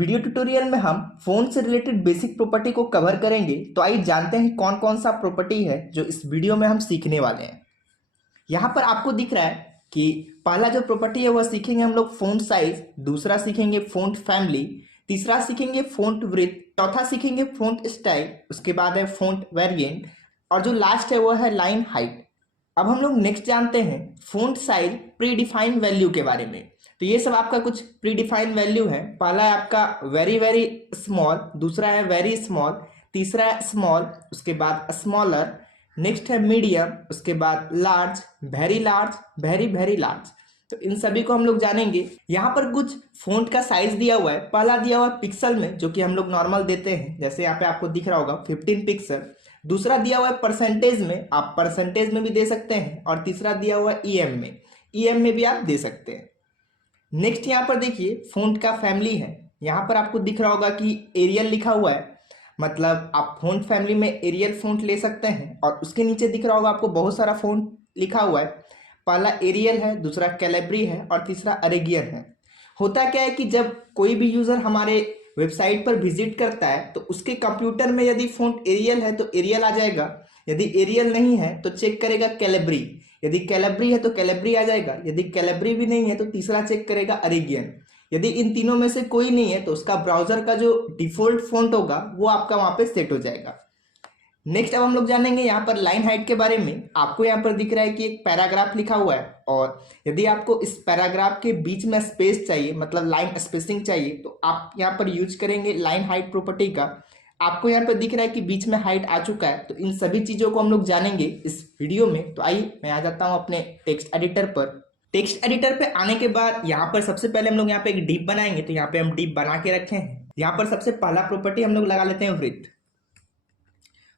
Video tutorial में हम phone से रिलेटेड बेसिक प्रॉपर्टी को कवर करेंगे। तो आइए जानते हैं कौन कौन सा प्रॉपर्टी है जो इस वीडियो में हम सीखने वाले हैं। यहाँ पर आपको दिख रहा है कि पहला जो प्रॉपर्टी है वह सीखेंगे हम लोग फ़ॉन्ट साइज, दूसरा सीखेंगे फ़ॉन्ट फैमिली, तीसरा सीखेंगे फ़ॉन्ट विड्थ, चौथा सीखेंगे फ़ॉन्ट स्टाइल, उसके बाद है फ़ॉन्ट वेरिएंट और जो लास्ट है वह है लाइन हाइट। अब हम लोग नेक्स्ट जानते हैं font size pre defined value के बारे में। तो ये सब आपका कुछ प्री डिफाइंड वैल्यू है। पहला है आपका वेरी वेरी स्मॉल, दूसरा है वेरी स्मॉल, तीसरा है स्मॉल, उसके बाद स्मॉलर, नेक्स्ट है मीडियम, उसके बाद लार्ज, वेरी वेरी लार्ज। तो इन सभी को हम लोग जानेंगे। यहाँ पर कुछ फ़ॉन्ट का साइज दिया हुआ है। पहला दिया हुआ है पिक्सल में, जो कि हम लोग नॉर्मल देते हैं, जैसे यहाँ पे आपको दिख रहा होगा 15 पिक्सल। दूसरा दिया हुआ है परसेंटेज में, आप परसेंटेज में भी दे सकते हैं, और तीसरा दिया हुआ है ईएम में, ईएम में भी आप दे सकते हैं। नेक्स्ट यहाँ पर देखिए फ़ॉन्ट का फैमिली है। यहाँ पर आपको दिख रहा होगा कि एरियल लिखा हुआ है, मतलब आप फ़ॉन्ट फैमिली में एरियल फ़ॉन्ट ले सकते हैं। और उसके नीचे दिख रहा होगा आपको बहुत सारा फ़ॉन्ट लिखा हुआ है। पहला एरियल है, दूसरा कैलेब्री है और तीसरा अरेगियन है। होता क्या है कि जब कोई भी यूज़र हमारे वेबसाइट पर विजिट करता है तो उसके कंप्यूटर में यदि फ़ॉन्ट एरियल है तो एरियल आ जाएगा, यदि एरियल नहीं है तो चेक करेगा कैलेब्री, यदि कैलेब्री है तो कैलेब्री आ जाएगा, यदि कैलेब्री भी नहीं है तो तीसरा चेक करेगा अरेगियन। यदि इन तीनों में से कोई नहीं है तो उसका ब्राउजर का जो डिफॉल्ट फ़ॉन्ट होगा वो आपका वहाँ पे सेट हो जाएगा। नेक्स्ट अब हम लोग जानेंगे यहाँ पर लाइन हाइट के बारे में। आपको यहाँ पर दिख रहा है कि एक पैराग्राफ लिखा हुआ है, और यदि आपको इस पैराग्राफ के बीच में स्पेस चाहिए, मतलब लाइन स्पेसिंग चाहिए, तो आप यहाँ पर यूज करेंगे लाइन हाइट प्रॉपर्टी का। आपको यहाँ पर दिख रहा है कि बीच में हाइट आ चुका है। तो इन सभी चीज़ों को हम लोग जानेंगे इस वीडियो में। तो आइए मैं आ जाता हूँ अपने टेक्स्ट एडिटर पर। टेक्स्ट एडिटर पे आने के बाद यहाँ पर सबसे पहले हम लोग यहाँ पे एक डिप बनाएंगे। तो यहाँ पे हम डिप बना के रखे हैं। यहाँ पर सबसे पहला प्रॉपर्टी हम लोग लगा लेते हैं विड्थ।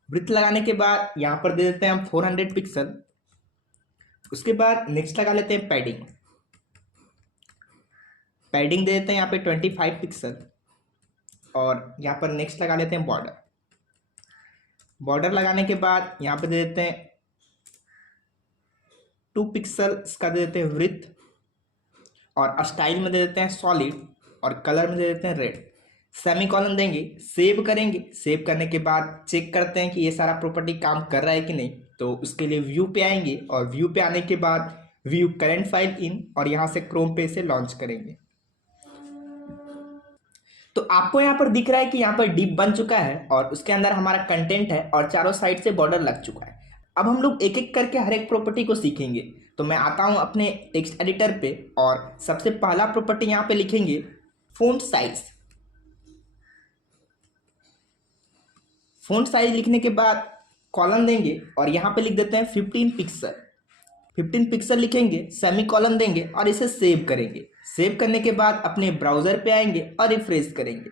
विड्थ लगाने के बाद यहाँ पर दे देते हैं हम 400 पिक्सल। उसके बाद नेक्स्ट लगा लेते हैं पैडिंग। पैडिंग दे देते हैं यहाँ पे 25 पिक्सल। और यहाँ पर नेक्स्ट लगा लेते हैं बॉर्डर। बॉर्डर लगाने के बाद यहाँ पे दे देते हैं 2 पिक्सल, इसका दे देते हैं विड्थ। और स्टाइल में दे देते हैं सॉलिड, और कलर में दे देते हैं रेड। सेमीकोलन देंगे, सेव करेंगे। सेव करने के बाद चेक करते हैं कि ये सारा प्रॉपर्टी काम कर रहा है कि नहीं। तो उसके लिए व्यू पे आएंगे, और व्यू पे आने के बाद व्यू करंट फाइल इन, और यहाँ से क्रोम पे से लॉन्च करेंगे। तो आपको यहाँ पर दिख रहा है कि यहाँ पर डिप बन चुका है, और उसके अंदर हमारा कंटेंट है, और चारों साइड से बॉर्डर लग चुका है। अब हम लोग एक एक करके हर एक प्रॉपर्टी को सीखेंगे। तो मैं आता हूँ अपने टेक्स्ट एडिटर पे, और सबसे पहला प्रॉपर्टी यहाँ पे लिखेंगे फ़ॉन्ट साइज। फ़ॉन्ट साइज लिखने के बाद कॉलन देंगे, और यहाँ पे लिख देते हैं 15 पिक्सल। 15 पिक्सल लिखेंगे, सेमी कॉलन देंगे, और इसे सेव करेंगे। सेव करने के बाद अपने ब्राउज़र पे आएंगे और रिफ्रेश करेंगे।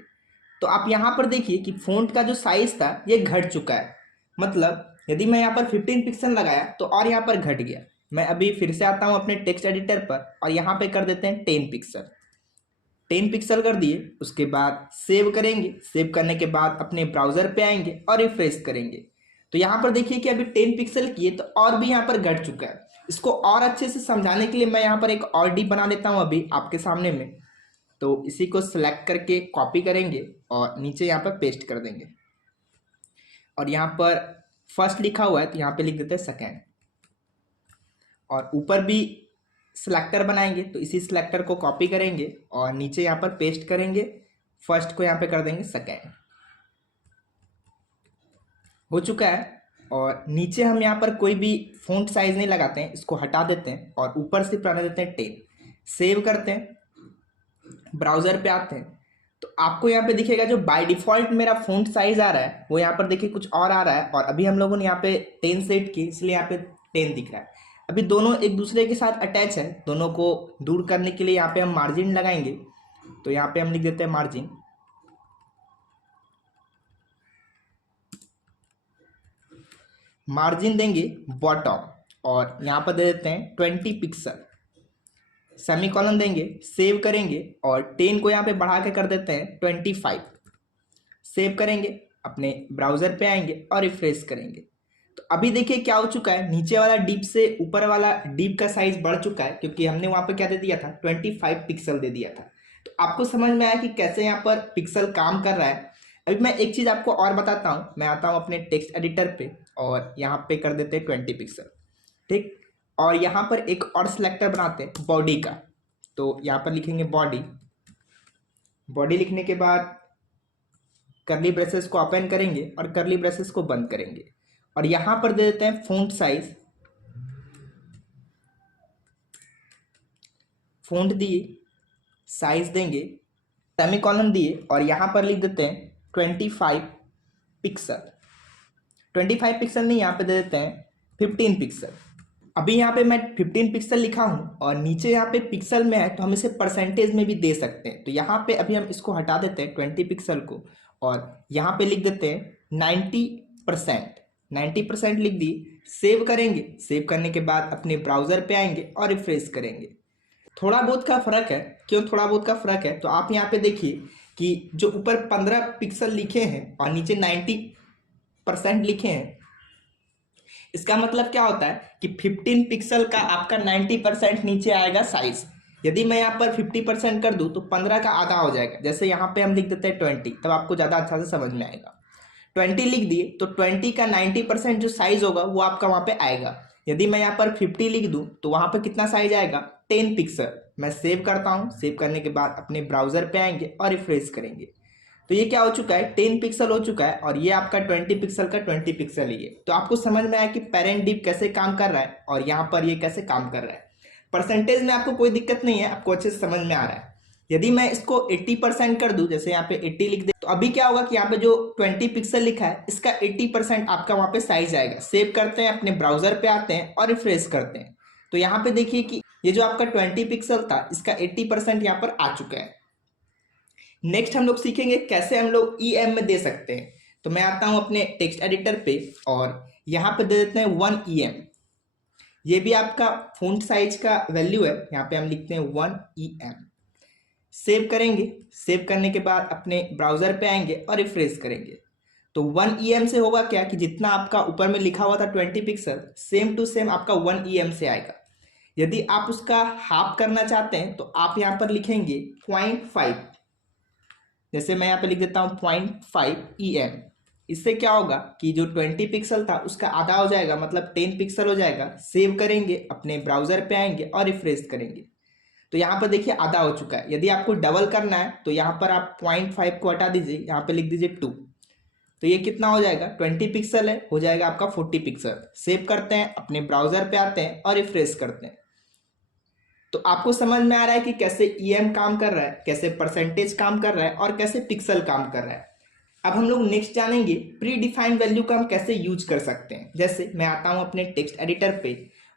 तो आप यहाँ पर देखिए कि फ़ॉन्ट का जो साइज़ था ये घट चुका है। मतलब यदि मैं यहाँ पर 15 पिक्सल लगाया तो और यहाँ पर घट गया। मैं अभी फिर से आता हूँ अपने टेक्स्ट एडिटर पर, और यहाँ पे कर देते हैं 10 पिक्सल। 10 पिक्सल कर दिए। उसके बाद सेव करेंगे। सेव करने के बाद अपने ब्राउज़र पे आएंगे और रिफ्रेश करेंगे। तो यहाँ पर देखिए कि अभी 10 पिक्सल किए तो और भी यहाँ पर घट चुका है। इसको और अच्छे से समझाने के लिए मैं यहाँ पर एक और डिप बना लेता हूँ अभी आपके सामने में। तो इसी को सिलेक्ट करके कॉपी करेंगे और नीचे यहाँ पर पेस्ट कर देंगे। और यहाँ पर फर्स्ट लिखा हुआ है तो यहाँ पे लिख देते हैं सेकेंड। और ऊपर भी सिलेक्टर बनाएंगे, तो इसी सिलेक्टर को कॉपी करेंगे और नीचे यहाँ पर पेस्ट करेंगे। फर्स्ट को यहाँ पे कर देंगे सेकेंड। हो चुका है। और नीचे हम यहाँ पर कोई भी फ़ॉन्ट साइज नहीं लगाते हैं, इसको हटा देते हैं और ऊपर से बनाने देते हैं 10। सेव करते हैं, ब्राउज़र पे आते हैं। तो आपको यहाँ पे दिखेगा जो बाय डिफ़ॉल्ट मेरा फ़ॉन्ट साइज आ रहा है वो यहाँ पर देखिए कुछ और आ रहा है, और अभी हम लोगों ने यहाँ पे 10 सेट की, इसलिए यहाँ पे 10 दिख रहा है। अभी दोनों एक दूसरे के साथ अटैच है। दोनों को दूर करने के लिए यहाँ पे हम मार्जिन लगाएंगे। तो यहाँ पे हम लिख देते हैं मार्जिन। मार्जिन देंगे बॉटम, और यहाँ पर दे देते हैं 20 पिक्सल। सेमीकोलन देंगे, सेव करेंगे, और 10 को यहाँ पे बढ़ा के कर देते हैं 25। सेव करेंगे, अपने ब्राउज़र पे आएंगे और रिफ्रेश करेंगे। तो अभी देखिए क्या हो चुका है, नीचे वाला डीप से ऊपर वाला डीप का साइज बढ़ चुका है, क्योंकि हमने वहाँ पे क्या दे दिया था, 25 पिक्सल दे दिया था। तो आपको समझ में आया कि कैसे यहाँ पर पिक्सल काम कर रहा है। अभी मैं एक चीज़ आपको और बताता हूँ। मैं आता हूँ अपने टेक्स्ट एडिटर पे और यहाँ पे कर देते हैं 20 पिक्सल, ठीक। और यहाँ पर एक और सिलेक्टर बनाते हैं बॉडी का। तो यहाँ पर लिखेंगे बॉडी। बॉडी लिखने के बाद कर्ली ब्रेसेस को ओपन करेंगे और कर्ली ब्रेसेस को बंद करेंगे और यहाँ पर दे देते हैं फ़ॉन्ट साइज। फ़ॉन्ट दिए, साइज देंगे, सेमीकोलन दिए और यहाँ पर लिख देते हैं 25 पिक्सल। 25 पिक्सल नहीं, यहाँ पे दे देते हैं 15 पिक्सल। अभी यहाँ पे मैं 15 पिक्सल लिखा हूँ और नीचे यहाँ पे पिक्सल में है तो हम इसे परसेंटेज में भी दे सकते हैं। तो यहाँ पे अभी हम इसको हटा देते हैं 20 पिक्सल को और यहाँ पे लिख देते हैं 90%। 90% लिख दी, सेव करेंगे। सेव करने के बाद अपने ब्राउज़र पे आएंगे और रिफ्रेश करेंगे। थोड़ा बहुत का फ़र्क है। क्यों थोड़ा बहुत का फ़र्क है? तो आप यहाँ पे देखिए कि जो ऊपर 15 पिक्सल लिखे हैं और नीचे 90% लिखे हैं, इसका मतलब क्या होता है कि 15 पिक्सल का आपका 90% नीचे आएगा साइज। यदि मैं यहाँ पर 50% कर दूँ तो 15 का आधा हो जाएगा। जैसे यहाँ पे हम लिख देते हैं 20, तब आपको ज़्यादा अच्छा से समझ में आएगा। 20 लिख दिए तो 20 का 90% जो साइज होगा वो आपका वहाँ पे आएगा। यदि मैं यहाँ पर 50 लिख दूँ तो वहाँ पर कितना साइज आएगा? 10 पिक्सल। मैं सेव करता हूँ। सेव करने के बाद अपने ब्राउज़र पे आएंगे और रिफ्रेश करेंगे। तो ये क्या हो चुका है? 10 पिक्सल हो चुका है और ये आपका 20 पिक्सल का 20 पिक्सल ही है। तो आपको समझ में आया कि पेरेंट डिव कैसे काम कर रहा है और यहाँ पर ये कैसे काम कर रहा है। परसेंटेज में आपको कोई दिक्कत नहीं है, आपको अच्छे से समझ में आ रहा है। यदि मैं इसको 80% कर दूं, जैसे यहाँ पे 80 लिख दे, तो अभी क्या होगा कि यहाँ पे जो 20 पिक्सल लिखा है इसका 80% आपका वहाँ पे साइज आएगा। सेव करते हैं, अपने ब्राउजर पे आते हैं और रिफ्रेश करते हैं। तो यहाँ पे देखिए कि ये जो आपका 20 पिक्सल था इसका 80% यहाँ पर आ चुका है। नेक्स्ट हम लोग सीखेंगे कैसे हम लोग EM में दे सकते हैं। तो मैं आता हूँ अपने टेक्स्ट एडिटर पे और यहाँ पे दे देते हैं 1 EM। ये भी आपका फ़ॉन्ट साइज का वैल्यू है। यहाँ पे हम लिखते हैं 1 EM। सेव करेंगे। सेव करने के बाद अपने ब्राउज़र पे आएंगे और रिफ्रेश करेंगे। तो 1 EM से होगा क्या कि जितना आपका ऊपर में लिखा हुआ था 20 पिक्सल, सेम टू सेम आपका 1 EM से आएगा। यदि आप उसका हाफ करना चाहते हैं तो आप यहाँ पर लिखेंगे 0.5। जैसे मैं यहाँ पे लिख देता हूँ 0.5 EM। इससे क्या होगा कि जो 20 पिक्सल था उसका आधा हो जाएगा, मतलब 10 पिक्सल हो जाएगा। सेव करेंगे, अपने ब्राउज़र पे आएंगे और रिफ्रेश करेंगे। तो यहाँ पर देखिए आधा हो चुका है। यदि आपको डबल करना है तो यहाँ पर आप 0.5 को हटा दीजिए, यहाँ पे लिख दीजिए 2। तो ये कितना हो जाएगा? 20 पिक्सल है, हो जाएगा आपका 40 पिक्सल। सेव करते हैं, अपने ब्राउज़र पे आते हैं और रिफ्रेश करते हैं। तो आपको समझ में आ रहा है कि कैसे EM काम कर रहा है, कैसे परसेंटेज काम कर रहा है और कैसे पिक्सल काम कर रहा है। अब हम लोग नेक्स्ट जानेंगे प्री डिफाइंड वैल्यू का हम कैसे यूज कर सकते हैं। जैसे मैं आता हूँ अपने टेक्स्ट एडिटर पे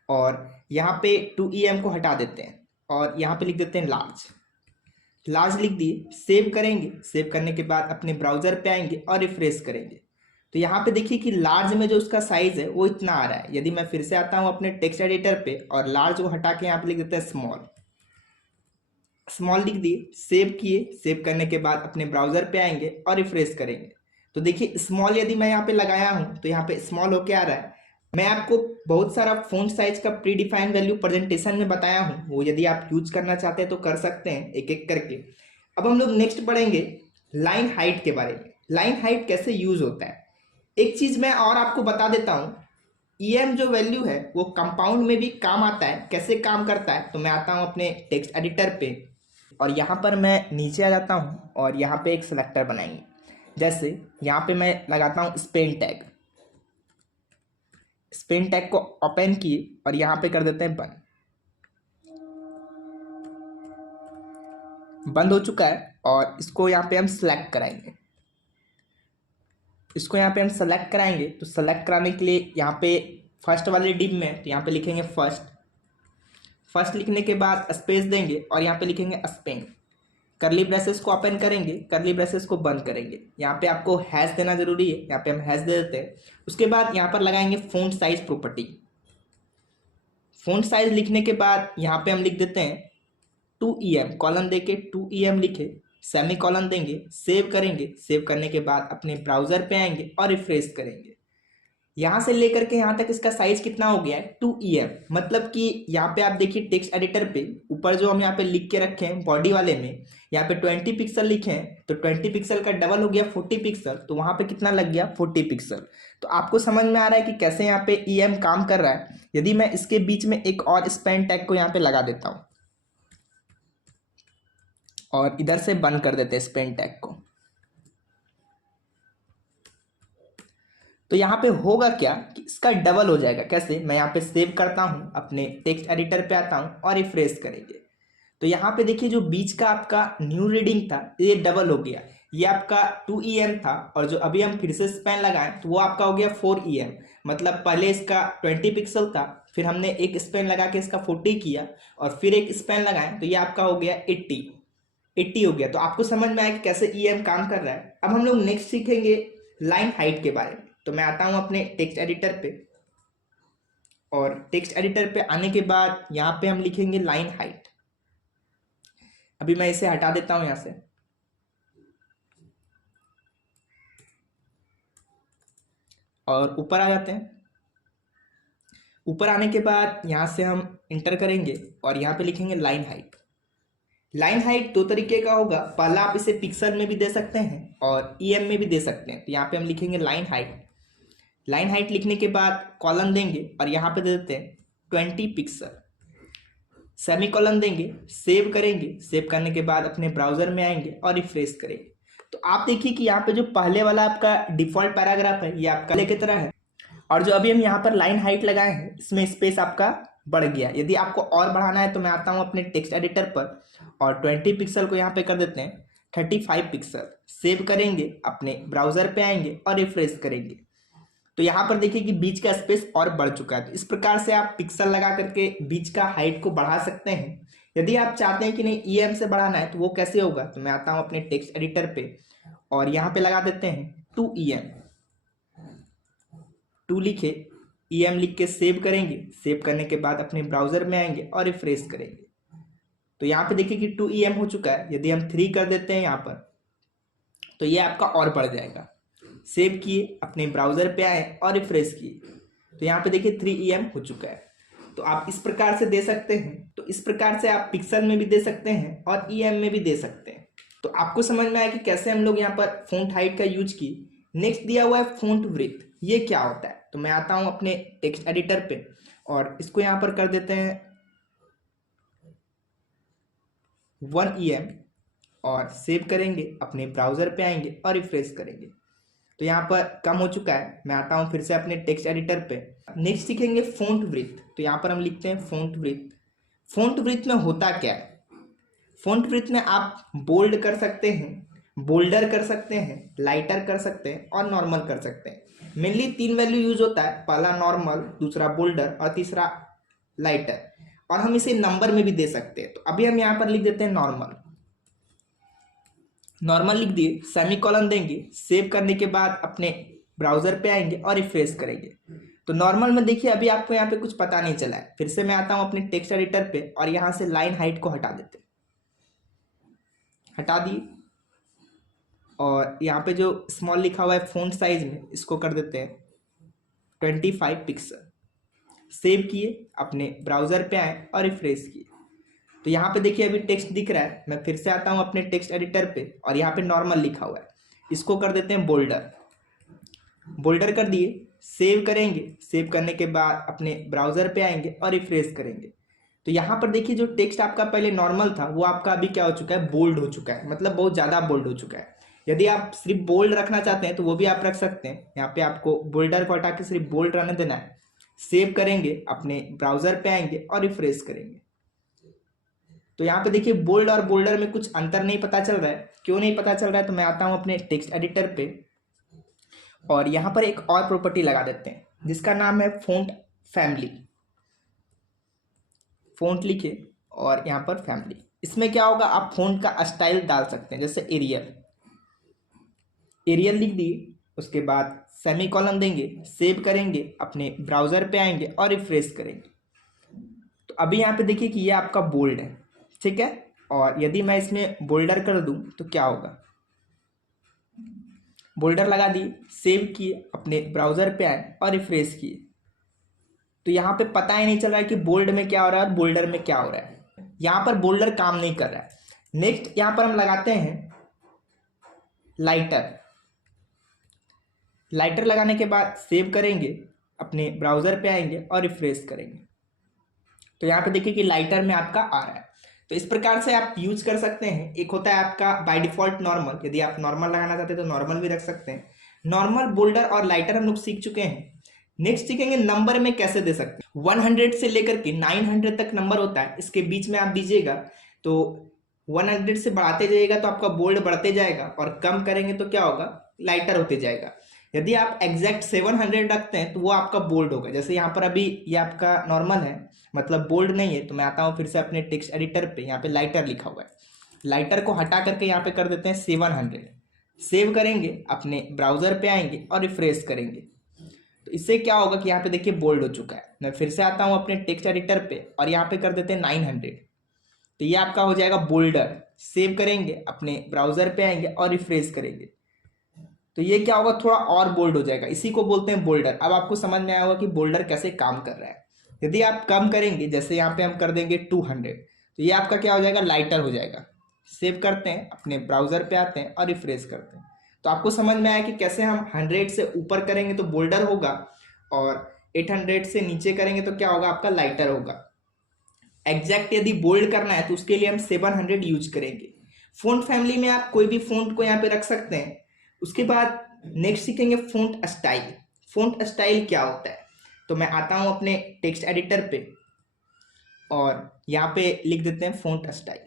और यहाँ पे 2EM को हटा देते हैं और यहाँ पे लिख देते हैं लार्ज। लार्ज लिख दिए, सेव करेंगे। सेव करने के बाद अपने ब्राउज़र पे आएंगे और रिफ्रेश करेंगे। तो यहाँ पे देखिए कि लार्ज में जो उसका साइज है वो इतना आ रहा है। यदि मैं फिर से आता हूँ अपने टेक्स्ट एडिटर पे और लार्ज को हटा के यहाँ पे लिख देते हैं स्मॉल। स्मॉल लिख दिए, सेव किए। सेव करने के बाद अपने ब्राउज़र पे आएंगे और रिफ्रेश करेंगे। तो देखिए स्मॉल यदि मैं यहाँ पे लगाया हूँ तो यहाँ पे स्मॉल होके आ रहा है। मैं आपको बहुत सारा फ़ॉन्ट साइज का प्री डिफाइंड वैल्यू प्रेजेंटेशन में बताया हूँ, वो यदि आप यूज करना चाहते हैं तो कर सकते हैं एक एक करके। अब हम लोग नेक्स्ट पढ़ेंगे लाइन हाइट के बारे में। लाइन हाइट कैसे यूज होता है। एक चीज़ मैं और आपको बता देता हूँ, EM जो वैल्यू है वो कंपाउंड में भी काम आता है। कैसे काम करता है? तो मैं आता हूँ अपने टेक्स्ट एडिटर पे और यहाँ पर मैं नीचे आ जाता हूँ और यहाँ पे एक सेलेक्टर बनाएंगे। जैसे यहाँ पे मैं लगाता हूँ स्पेन टैग। स्पेन टैग को ओपन किए और यहाँ पे कर देते हैं बंद। बंद हो चुका है और इसको यहाँ पे हम सेलेक्ट कराएंगे। इसको यहाँ पे हम सेलेक्ट कराएंगे। तो सेलेक्ट कराने के लिए यहाँ पे फर्स्ट वाले डिव में तो यहाँ पे लिखेंगे फर्स्ट। फर्स्ट लिखने के बाद स्पेस देंगे और यहाँ पे लिखेंगे स्पेन। करली ब्रेसेस को ओपन करेंगे, करली ब्रेसेस को बंद करेंगे। यहाँ पे आपको हैश देना जरूरी है, यहाँ पे हम हैश दे देते हैं। उसके बाद यहाँ पर लगाएंगे font size property. Font size लिखने के बाद यहाँ पे हम लिख देते हैं 2EM, कॉलन देके 2EM लिखे, सेमी कॉलन देंगे, सेव करेंगे। सेव करने के बाद अपने ब्राउज़र पे आएंगे और रिफ्रेश करेंगे। यहाँ से लेकर के यहाँ तक इसका साइज कितना हो गया है? 2EM। मतलब कि यहाँ पे आप देखिए टेक्स्ट एडिटर पे ऊपर जो हम यहाँ पे लिख के रखे हैं बॉडी वाले में, यहाँ पे 20 पिक्सल लिखे हैं तो 20 पिक्सल का डबल हो गया 40 पिक्सल, तो वहाँ पे कितना लग गया 40 पिक्सल। तो आपको समझ में आ रहा है कि कैसे यहाँ पे EM काम कर रहा है। यदि मैं इसके बीच में एक और स्पैन टैग को यहाँ पे लगा देता हूँ और इधर से बंद कर देते हैं स्पैन टैग को, तो यहाँ पे होगा क्या कि इसका डबल हो जाएगा। कैसे, मैं यहाँ पे सेव करता हूँ, अपने टेक्स्ट एडिटर पे आता हूँ और रिफ्रेश करेंगे तो यहाँ पे देखिए जो बीच का आपका न्यू रीडिंग था ये डबल हो गया, ये आपका 2EM था और जो अभी हम फिर से स्पैन लगाएं तो वो आपका हो गया 4EM। मतलब पहले इसका 20 पिक्सल था, फिर हमने एक स्पैन लगा के इसका 40 किया और फिर एक स्पैन लगाएं तो ये आपका हो गया 80 हो गया। तो आपको समझ में आया कि कैसे EM काम कर रहा है। अब हम लोग नेक्स्ट सीखेंगे लाइन हाइट के बारे में। तो मैं आता हूँ अपने टेक्स्ट एडिटर पे और टेक्स्ट एडिटर पे आने के बाद यहाँ पे हम लिखेंगे लाइन हाइट। अभी मैं इसे हटा देता हूं यहां से और ऊपर आ जाते हैं। ऊपर आने के बाद यहां से हम इंटर करेंगे और यहां पे लिखेंगे लाइन हाइट। लाइन हाइट दो तरीके का होगा, पहला आप इसे पिक्सल में भी दे सकते हैं और EM में भी दे सकते हैं। तो यहाँ पे हम लिखेंगे लाइन हाइट। लाइन हाइट लिखने के बाद कॉलन देंगे और यहाँ पे दे देते हैं 20 पिक्सल, सेमी कॉलन देंगे, सेव करेंगे। सेव करने के बाद अपने ब्राउजर में आएंगे और रिफ्रेश करेंगे तो आप देखिए कि यहाँ पे जो पहले वाला आपका डिफॉल्ट पैराग्राफ है ये आपका पहले की तरह है और जो अभी हम यहाँ पर लाइन हाइट लगाए हैं इसमें स्पेस आपका बढ़ गया। यदि आपको और बढ़ाना है तो मैं आता हूँ अपने टेक्स्ट एडिटर पर और 20 पिक्सल को यहाँ पे कर देते हैं 35 पिक्सल, सेव करेंगे, अपने ब्राउजर पे आएंगे और रिफ्रेश करेंगे तो यहाँ पर देखिए कि बीच का स्पेस और बढ़ चुका है। तो इस प्रकार से आप पिक्सल लगा करके बीच का हाइट को बढ़ा सकते हैं। यदि आप चाहते हैं कि नहीं EM से बढ़ाना है तो वो कैसे होगा, तो मैं आता हूँ अपने टेक्स्ट एडिटर पे और यहाँ पे लगा देते हैं 2EM, 2 लिखे, EM लिख के सेव करेंगे। सेव करने के बाद अपने ब्राउजर में आएंगे और रिफ्रेश करेंगे तो यहाँ पे देखिए कि 2EM हो चुका है। यदि हम 3 कर देते हैं यहाँ पर तो ये आपका और बढ़ जाएगा। सेव किए, अपने ब्राउजर पे आए और रिफ्रेश किए तो यहाँ पे देखिए 3EM हो चुका है। तो आप इस प्रकार से दे सकते हैं। तो इस प्रकार से आप पिक्सल में भी दे सकते हैं और EM में भी दे सकते हैं। तो आपको समझ में आया कि कैसे हम लोग यहाँ पर फॉन्ट हाइट का यूज की। नेक्स्ट दिया हुआ है फॉन्ट विड्थ, ये क्या होता है, तो मैं आता हूँ अपने टेक्स्ट एडिटर पे और इसको यहाँ पर कर देते हैं 1EM और सेव करेंगे, अपने ब्राउजर पे आएंगे और रिफ्रेश करेंगे तो यहाँ पर कम हो चुका है। मैं आता हूँ फिर से अपने टेक्स्ट एडिटर पे। नेक्स्ट सीखेंगे फॉन्ट विड्थ। तो यहाँ पर हम लिखते हैं फॉन्ट विड्थ। फॉन्ट विड्थ में होता क्या है, फॉन्ट विड्थ में आप बोल्ड कर सकते हैं, बोल्डर कर सकते हैं, लाइटर कर सकते हैं और नॉर्मल कर सकते हैं। मेनली 3 वैल्यू यूज होता है, पहला नॉर्मल, दूसरा बोल्डर और तीसरा लाइटर, और हम इसे नंबर में भी दे सकते हैं। तो अभी हम यहाँ पर लिख देते हैं नॉर्मल। नॉर्मल लिख दिए, सेमीकोलन देंगे, सेव करने के बाद अपने ब्राउजर पे आएंगे और रिफ्रेश करेंगे तो नॉर्मल में देखिए अभी आपको यहाँ पे कुछ पता नहीं चला है। फिर से मैं आता हूँ अपने टेक्स्ट एडिटर पे और यहाँ से लाइन हाइट को हटा देते हैं, हटा दिए और यहाँ पे जो स्मॉल लिखा हुआ है फॉन्ट साइज में इसको कर देते हैं 25 पिक्सल। सेव किए, अपने ब्राउजर पे आए और रिफ्रेश किए तो यहाँ पे देखिए अभी टेक्स्ट दिख रहा है। मैं फिर से आता हूँ अपने टेक्स्ट एडिटर पे और यहाँ पे नॉर्मल लिखा हुआ है, इसको कर देते हैं बोल्डर। बोल्डर कर दिए, सेव करेंगे। सेव करने के बाद अपने ब्राउजर पे आएंगे और रिफ्रेश करेंगे तो यहाँ पर देखिए जो टेक्स्ट आपका पहले नॉर्मल था वो आपका अभी क्या हो चुका है, बोल्ड हो चुका है, मतलब बहुत ज़्यादा बोल्ड हो चुका है। यदि आप सिर्फ बोल्ड रखना चाहते हैं तो वो भी आप रख सकते हैं। यहाँ पे आपको बोल्डर को हटा के सिर्फ बोल्ड रहने देना है। सेव करेंगे, अपने ब्राउजर पे आएंगे और रिफ्रेश करेंगे तो यहाँ पे देखिए बोल्ड और बोल्डर में कुछ अंतर नहीं पता चल रहा है। क्यों नहीं पता चल रहा है, तो मैं आता हूँ अपने टेक्स्ट एडिटर पे और यहाँ पर एक और प्रॉपर्टी लगा देते हैं जिसका नाम है फॉन्ट फैमिली। फॉन्ट लिखे और यहाँ पर फैमिली, इसमें क्या होगा, आप फॉन्ट का स्टाइल डाल सकते हैं। जैसे एरियल, एरियल लिख दिए, उसके बाद सेमीकोलन देंगे, सेव करेंगे, अपने ब्राउजर पे आएंगे और रिफ्रेश करेंगे तो अभी यहाँ पे देखिए कि ये आपका बोल्ड है, ठीक है। और यदि मैं इसमें बोल्डर कर दूं तो क्या होगा, बोल्डर लगा दिए, सेव किए, अपने ब्राउजर पे आए और रिफ्रेश किए तो यहाँ पे पता ही नहीं चल रहा है कि बोल्ड में क्या हो रहा है और बोल्डर में क्या हो रहा है। यहाँ पर बोल्डर काम नहीं कर रहा है। नेक्स्ट यहाँ पर हम लगाते हैं लाइटर। लाइटर लगाने के बाद सेव करेंगे, अपने ब्राउज़र पे आएंगे और रिफ्रेश करेंगे। तो यहाँ पे देखिए कि लाइटर में आपका आ रहा है। तो इस प्रकार से आप यूज कर सकते हैं। एक होता है आपका बाय डिफॉल्ट नॉर्मल, यदि आप नॉर्मल लगाना चाहते हैं तो नॉर्मल भी रख सकते हैं। नॉर्मल, बोल्डर और लाइटर हम लोग सीख चुके हैं। नेक्स्ट सीखेंगे नंबर में कैसे दे सकते हैं। 100 से लेकर के 900 तक नंबर होता है, इसके बीच में आप दीजिएगा तो 100 से बढ़ाते जाइएगा तो आपका बोल्ड बढ़ते जाएगा, और कम करेंगे तो क्या होगा, लाइटर होते जाएगा। यदि आप एग्जैक्ट 700 रखते हैं तो वो आपका बोल्ड होगा। जैसे यहाँ पर अभी ये आपका नॉर्मल है, मतलब बोल्ड नहीं है, तो मैं आता हूँ फिर से अपने टेक्स्ट एडिटर पे, यहाँ पे लाइटर लिखा हुआ है, लाइटर को हटा करके यहाँ पे कर देते हैं 700। सेव करेंगे, अपने ब्राउजर पे आएंगे और रिफ्रेश करेंगे। तो इससे क्या होगा कि यहाँ पे देखिए बोल्ड हो चुका है। मैं फिर से आता हूँ अपने टेक्स्ट एडिटर पे और यहाँ पे कर देते हैं 900। तो ये आपका हो जाएगा बोल्डर। सेव करेंगे, अपने ब्राउजर पे आएंगे और रिफ्रेश करेंगे तो ये क्या होगा, थोड़ा और बोल्ड हो जाएगा। इसी को बोलते हैं बोल्डर। अब आपको समझ में आया होगा कि बोल्डर कैसे काम कर रहा है। यदि आप कम करेंगे, जैसे यहाँ पे हम कर देंगे 200, तो ये आपका क्या हो जाएगा, लाइटर हो जाएगा। सेव करते हैं, अपने ब्राउजर पे आते हैं और रिफ्रेश करते हैं। तो आपको समझ में आया कि कैसे हम 100 से ऊपर करेंगे तो बोल्डर होगा, और 800 से नीचे करेंगे तो क्या होगा, आपका लाइटर होगा। एग्जैक्ट यदि बोल्ड करना है तो उसके लिए हम 700 यूज करेंगे। फ़ॉन्ट फैमिली में आप कोई भी फ़ॉन्ट को यहाँ पे रख सकते हैं। उसके बाद नेक्स्ट सीखेंगे फ़ॉन्ट स्टाइल। फ़ॉन्ट स्टाइल क्या होता है, तो मैं आता हूँ अपने टेक्स्ट एडिटर पे और यहाँ पे लिख देते हैं फ़ॉन्ट स्टाइल।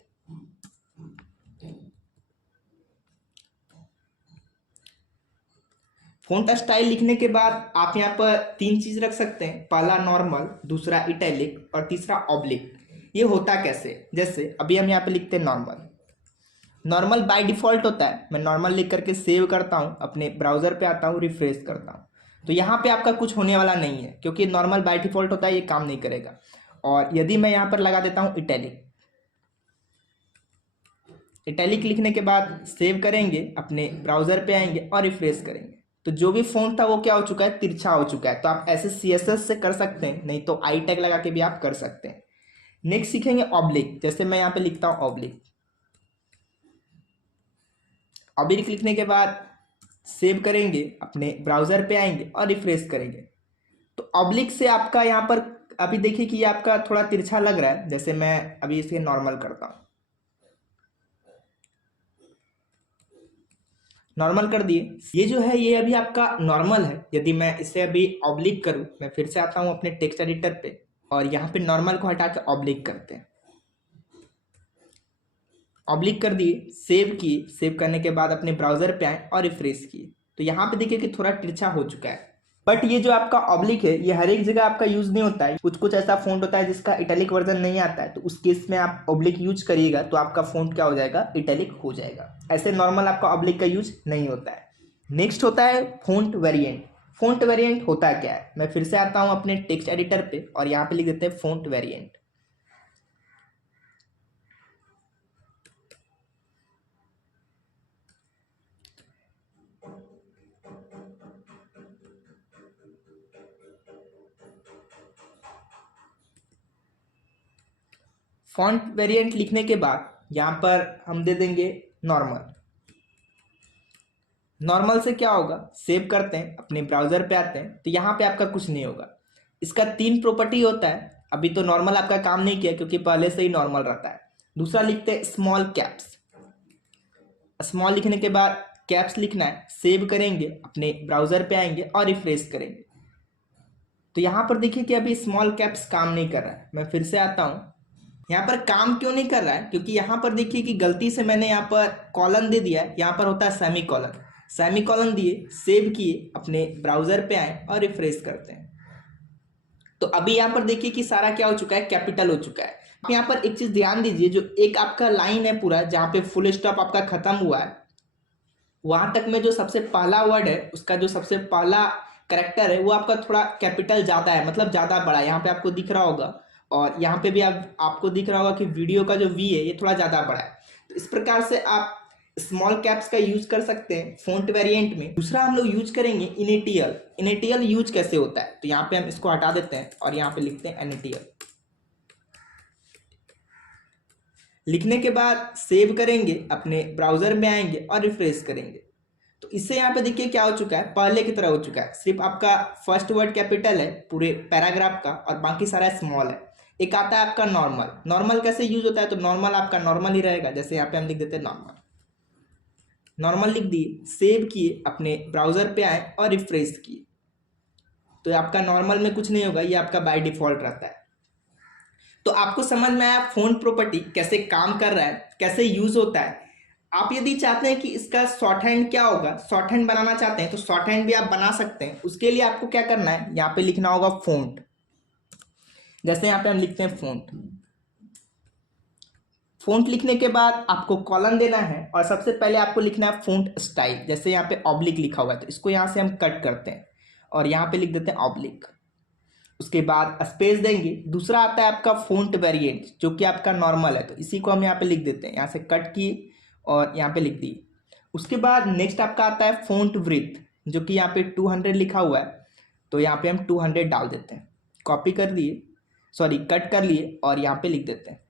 फ़ॉन्ट स्टाइल लिखने के बाद आप यहाँ पर 3 चीज़ रख सकते हैं। पहला नॉर्मल, दूसरा इटैलिक और तीसरा ऑब्लिक। ये होता कैसे, जैसे अभी हम यहाँ पे लिखते हैं नॉर्मल। नॉर्मल बाय डिफॉल्ट होता है, मैं नॉर्मल लिख करके सेव करता हूँ, अपने ब्राउजर पे आता हूँ, रिफ्रेश करता हूँ। तो यहाँ पे आपका कुछ होने वाला नहीं है, क्योंकि नॉर्मल बाय डिफॉल्ट होता है, ये काम नहीं करेगा। और यदि मैं यहाँ पर लगा देता हूँ इटैलिक, इटैलिक लिखने के बाद सेव करेंगे, अपने ब्राउजर पे आएंगे और रिफ्रेश करेंगे तो जो भी फ़ॉन्ट था वो क्या हो चुका है, तिरछा हो चुका है। तो आप ऐसे CSS से कर सकते हैं, नहीं तो आई टैग लगा के भी आप कर सकते हैं। नेक्स्ट सीखेंगे ऑब्लिक। जैसे मैं यहाँ पे लिखता हूँ ऑब्लिक, ऑब्लिक लिखने के बाद सेव करेंगे, अपने ब्राउजर पे आएंगे और रिफ्रेश करेंगे तो ऑब्लिक से आपका यहाँ पर अभी देखिए कि ये आपका थोड़ा तिरछा लग रहा है। जैसे मैं अभी इसे नॉर्मल करता हूँ, नॉर्मल कर दिए। ये जो है ये अभी आपका नॉर्मल है। यदि मैं इसे अभी ऑब्लिक करूँ, मैं फिर से आता हूँ अपने टेक्स्ट एडिटर पे और यहाँ पे नॉर्मल को हटा के ऑब्लिक करते हैं। ऑब्लिक कर दिए, सेव किए, सेव करने के बाद अपने ब्राउजर पे आए और रिफ्रेश किए तो यहाँ पे देखिए कि थोड़ा तिरछा हो चुका है। बट ये जो आपका ऑब्लिक है ये हर एक जगह आपका यूज नहीं होता है। कुछ कुछ ऐसा फ़ॉन्ट होता है जिसका इटैलिक वर्जन नहीं आता है, तो उस केस में आप ऑब्लिक यूज करिएगा तो आपका फ़ॉन्ट क्या हो जाएगा, इटैलिक हो जाएगा। ऐसे नॉर्मल आपका ऑब्लिक का यूज नहीं होता है। नेक्स्ट होता है फ़ॉन्ट वेरिएंट। फ़ॉन्ट वेरिएंट होता क्या है, मैं फिर से आता हूँ अपने टेक्स्ट एडिटर पे और यहाँ पे लिख देते हैं फ़ॉन्ट वेरिएंट। फॉन्ट वेरिएंट लिखने के बाद यहाँ पर हम दे देंगे नॉर्मल। नॉर्मल से क्या होगा, सेव करते हैं, अपने ब्राउजर पे आते हैं तो यहाँ पे आपका कुछ नहीं होगा। इसका 3 प्रॉपर्टी होता है। अभी तो नॉर्मल आपका काम नहीं किया क्योंकि पहले से ही नॉर्मल रहता है। दूसरा लिखते हैं स्मॉल कैप्स। स्मॉल लिखने के बाद कैप्स लिखना है, सेव करेंगे, अपने ब्राउजर पे आएंगे और रिफ्रेश करेंगे तो यहाँ पर देखिए कि अभी स्मॉल कैप्स काम नहीं कर रहा है। मैं फिर से आता हूँ, यहाँ पर काम क्यों नहीं कर रहा है, क्योंकि यहाँ पर देखिए कि गलती से मैंने यहाँ पर कॉलन दे दिया है। यहाँ पर होता है सेमी कॉलन। सेमी कॉलन दिए, सेव किए, अपने ब्राउजर पे आए और रिफ्रेश करते हैं तो अभी यहाँ पर देखिए कि सारा क्या हो चुका है, कैपिटल हो चुका है। आप यहाँ पर एक चीज ध्यान दीजिए, जो एक आपका लाइन है पूरा जहाँ पे फुल स्टॉप आपका खत्म हुआ है, वहां तक में जो सबसे पहला वर्ड है उसका जो सबसे पहला करेक्टर है वो आपका थोड़ा कैपिटल ज्यादा है, मतलब ज्यादा बड़ा है। यहाँ पे आपको दिख रहा होगा और यहाँ पे भी आपको दिख रहा होगा कि वीडियो का जो वी है ये थोड़ा ज्यादा बड़ा है। तो इस प्रकार से आप स्मॉल कैप्स का यूज कर सकते हैं फॉन्ट वेरिएंट में। दूसरा हम लोग यूज करेंगे इनिटियल। इनिटियल यूज कैसे होता है, तो यहाँ पे हम इसको हटा देते हैं और यहाँ पे लिखते हैं इनिटियल। लिखने के बाद सेव करेंगे, अपने ब्राउजर में आएंगे और रिफ्रेश करेंगे। तो इससे यहाँ पे देखिए क्या हो चुका है, पहले की तरह हो चुका है। सिर्फ आपका फर्स्ट वर्ड कैपिटल है पूरे पैराग्राफ का और बाकी सारा स्मॉल है। एक आता है आपका नॉर्मल। नॉर्मल कैसे यूज होता है, तो नॉर्मल आपका नॉर्मल ही रहेगा। जैसे यहाँ पे हम लिख देते हैं नॉर्मल, नॉर्मल लिख दिए, सेव किए, अपने ब्राउजर पे आए और रिफ्रेश किए। तो आपका नॉर्मल में कुछ नहीं होगा, ये आपका बाय डिफॉल्ट रहता है। तो आपको समझ में आया फॉन्ट प्रॉपर्टी कैसे काम कर रहा है, कैसे यूज होता है। आप यदि चाहते हैं कि इसका शॉर्ट हैंड क्या होगा, शॉर्ट हैंड बनाना चाहते हैं तो शॉर्ट हैंड भी आप बना सकते हैं। उसके लिए आपको क्या करना है, यहाँ पे लिखना होगा फॉन्ट। जैसे यहाँ पे हम लिखते हैं फॉन्ट। फॉन्ट लिखने के बाद आपको कॉलन देना है और सबसे पहले आपको लिखना है फॉन्ट स्टाइल। जैसे यहाँ पे ऑब्लिक लिखा हुआ है तो इसको यहाँ से हम कट करते हैं और यहाँ पे लिख देते हैं ऑब्लिक। उसके बाद स्पेस देंगे। दूसरा आता है आपका फॉन्ट वेरिएंट जो कि आपका नॉर्मल है, तो इसी को हम यहाँ पे लिख देते हैं। यहाँ से कट किए और यहाँ पे लिख दिए। उसके बाद नेक्स्ट आपका आता है फॉन्ट विड्थ जो कि यहाँ पे 200 लिखा हुआ है, तो यहाँ पे हम 200 डाल देते हैं। कॉपी कर लिए, सॉरी कट कर लिए और यहाँ पे लिख देते हैं।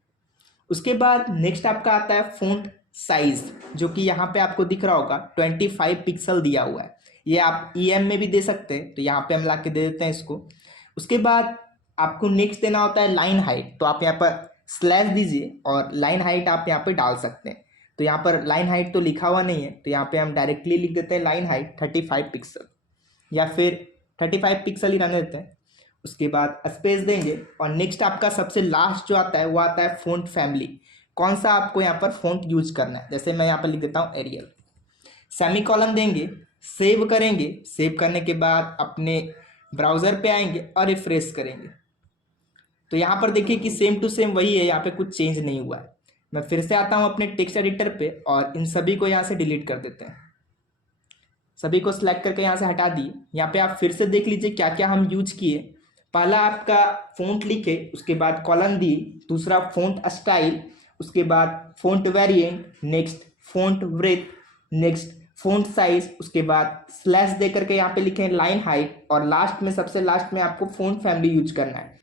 उसके बाद नेक्स्ट आपका आता है फॉन्ट साइज जो कि यहाँ पे आपको दिख रहा होगा 25 पिक्सल दिया हुआ है। ये आप EM में भी दे सकते हैं, तो यहाँ पे हम ला के दे देते हैं इसको। उसके बाद आपको नेक्स्ट देना होता है लाइन हाइट, तो आप यहाँ पर स्लैश दीजिए और लाइन हाइट आप यहाँ पे डाल सकते हैं। तो यहाँ पर लाइन हाइट तो लिखा हुआ नहीं है, तो यहाँ पे हम डायरेक्टली लिख देते हैं लाइन हाइट 35 पिक्सल या फिर 35 पिक्सल ही रहने देते हैं। उसके बाद स्पेस देंगे और नेक्स्ट आपका सबसे लास्ट जो आता है वो आता है फॉन्ट फैमिली। कौन सा आपको यहाँ पर फॉन्ट यूज करना है, जैसे मैं यहाँ पर लिख देता हूँ एरियल। सेमीकोलन देंगे, सेव करेंगे। सेव करने के बाद अपने ब्राउजर पे आएंगे और रिफ्रेश करेंगे। तो यहाँ पर देखिए कि सेम टू सेम वही है, यहाँ पे कुछ चेंज नहीं हुआ है। मैं फिर से आता हूँ अपने टेक्स्ट एडिटर पे और इन सभी को यहाँ से डिलीट कर देते हैं। सभी को सिलेक्ट करके यहाँ से हटा दिए। यहाँ पे आप फिर से देख लीजिए क्या क्या हम यूज किए। पहला आपका फॉन्ट लिखे, उसके बाद कॉलन दी, दूसरा फॉन्ट स्टाइल, उसके बाद font variant, next font width, next font size, उसके बाद स्लैश दे करके यहाँ पे लिखें लाइन हाइट और लास्ट में सबसे लास्ट में आपको फॉन्ट फैमिली यूज करना है।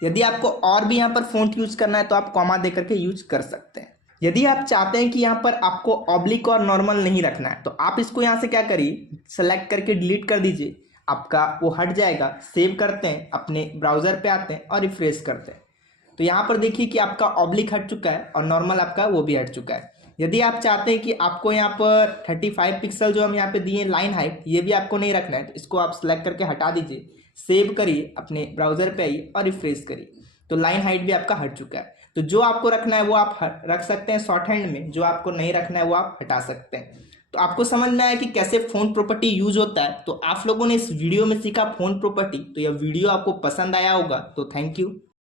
यदि आपको और भी यहाँ पर फॉन्ट यूज करना है तो आप कॉमा दे करके यूज कर सकते हैं। यदि आप चाहते हैं कि यहाँ पर आपको ऑब्लिक और नॉर्मल नहीं रखना है तो आप इसको यहाँ से क्या करिए, सेलेक्ट करके डिलीट कर दीजिए, आपका वो हट जाएगा। सेव करते हैं, अपने ब्राउजर पे आते हैं और रिफ्रेश करते हैं। तो यहाँ पर देखिए कि आपका ऑब्लिक हट चुका है और नॉर्मल आपका वो भी हट चुका है। यदि आप चाहते हैं कि आपको यहाँ पर 35 पिक्सल जो हम यहाँ पे दिए लाइन हाइट, ये भी आपको नहीं रखना है, तो इसको आप सेलेक्ट करके हटा दीजिए, सेव करिए, अपने ब्राउजर पे आइए और रिफ्रेश करिए। तो लाइन हाइट भी आपका हट चुका है। तो जो आपको रखना है वो आप रख सकते हैं शॉर्ट हैंड में, जो आपको नहीं रखना है वो आप हटा सकते हैं। तो आपको समझ में आया कि कैसे फॉन्ट प्रॉपर्टी यूज होता है। तो आप लोगों ने इस वीडियो में सीखा फॉन्ट प्रॉपर्टी। तो यह वीडियो आपको पसंद आया होगा, तो थैंक यू।